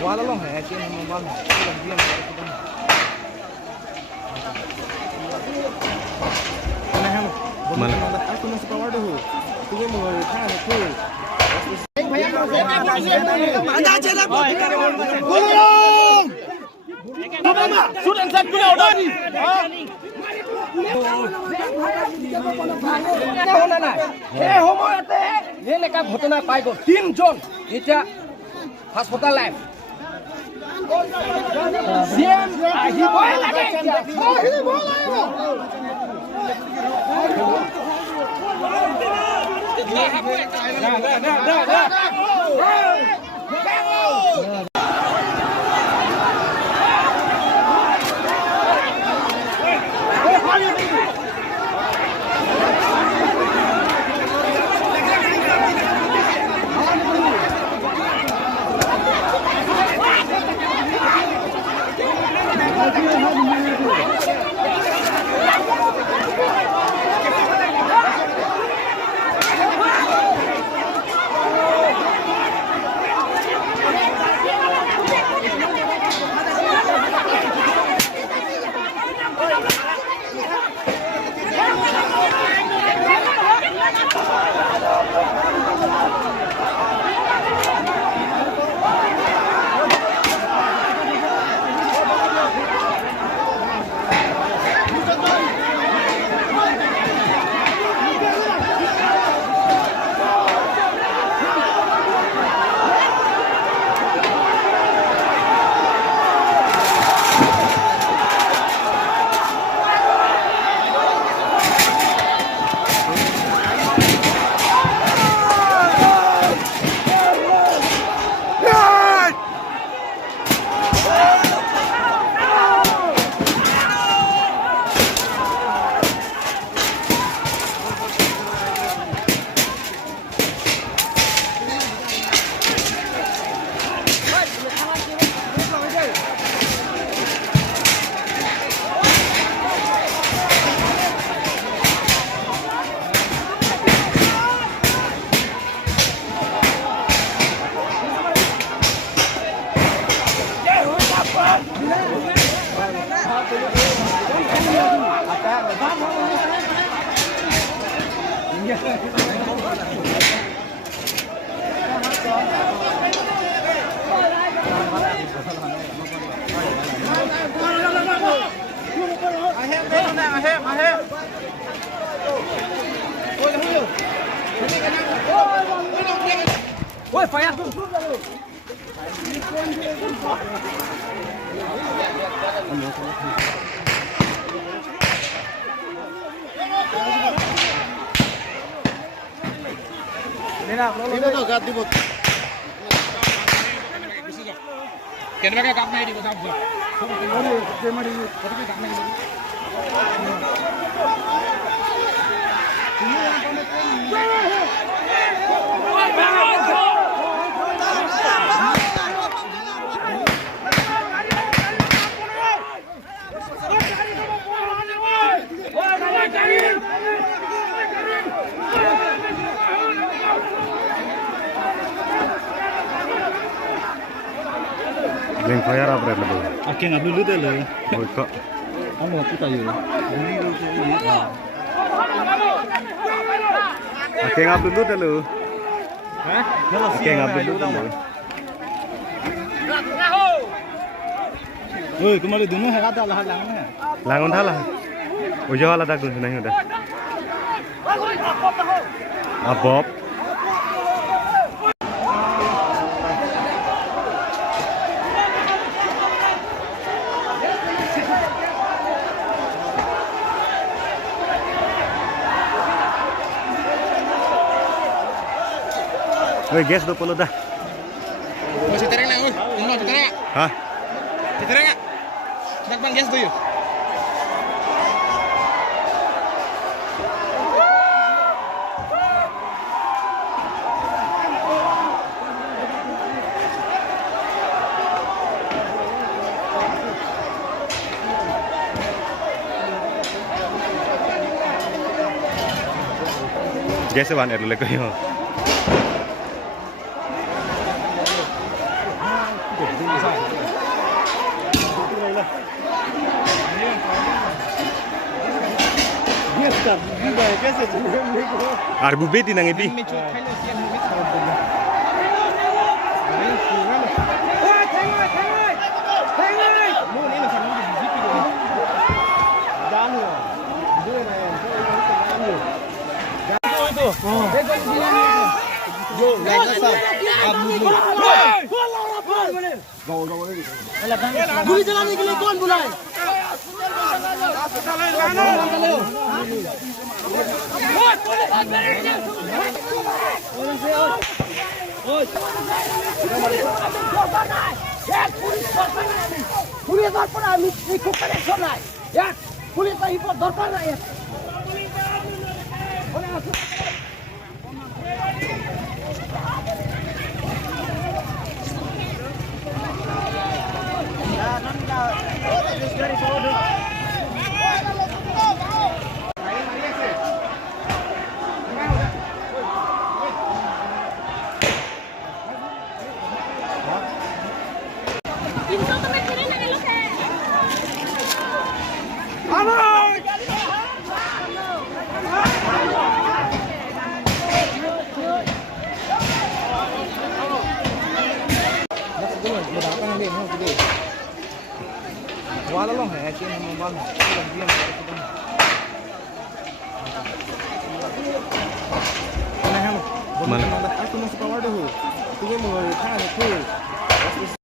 Wala long hai che nam bang lam bian ana ham mana aku masih pawar dulu tu mau tha tu anda chela gulung mama shoot and set punya udah ये लेका घटना पाई गो 3 जन এটা হাসপাতাল life CM আহিবই লাগে Ôi phải ăn Ini tuh ganti bot. Kenapa kayak kapnya di bawah gua? Leng fire apa itu? Oke, nggak dulu deh lo. Oh kok? Kamu kita yuk. Oke nggak dulu deh lo. Hah? Oke nggak dulu deh. Woi, kemarin dulu ada lah langnya. Langun dah lah. Ujung ala dah dulu nih udah. Abob. Woi, gas 20 dah. Oh, si tereng nak, ini si tereng. Hah? Si tereng nak. Nak bang gas tu yuk. Gas one at like yo. Arbu beti nang ibi. गोली चलाने के लिए कौन बुलाए? Police दर्पण आम्ही खूप connection आहे या पुलिस ही दर्पण नाही Pintu teman kiri nang elok eh. Wala long hai sih nama bang. Lebih yang kita. Mana? Aku masih pawar dulu. Tunggu mau tanya tu.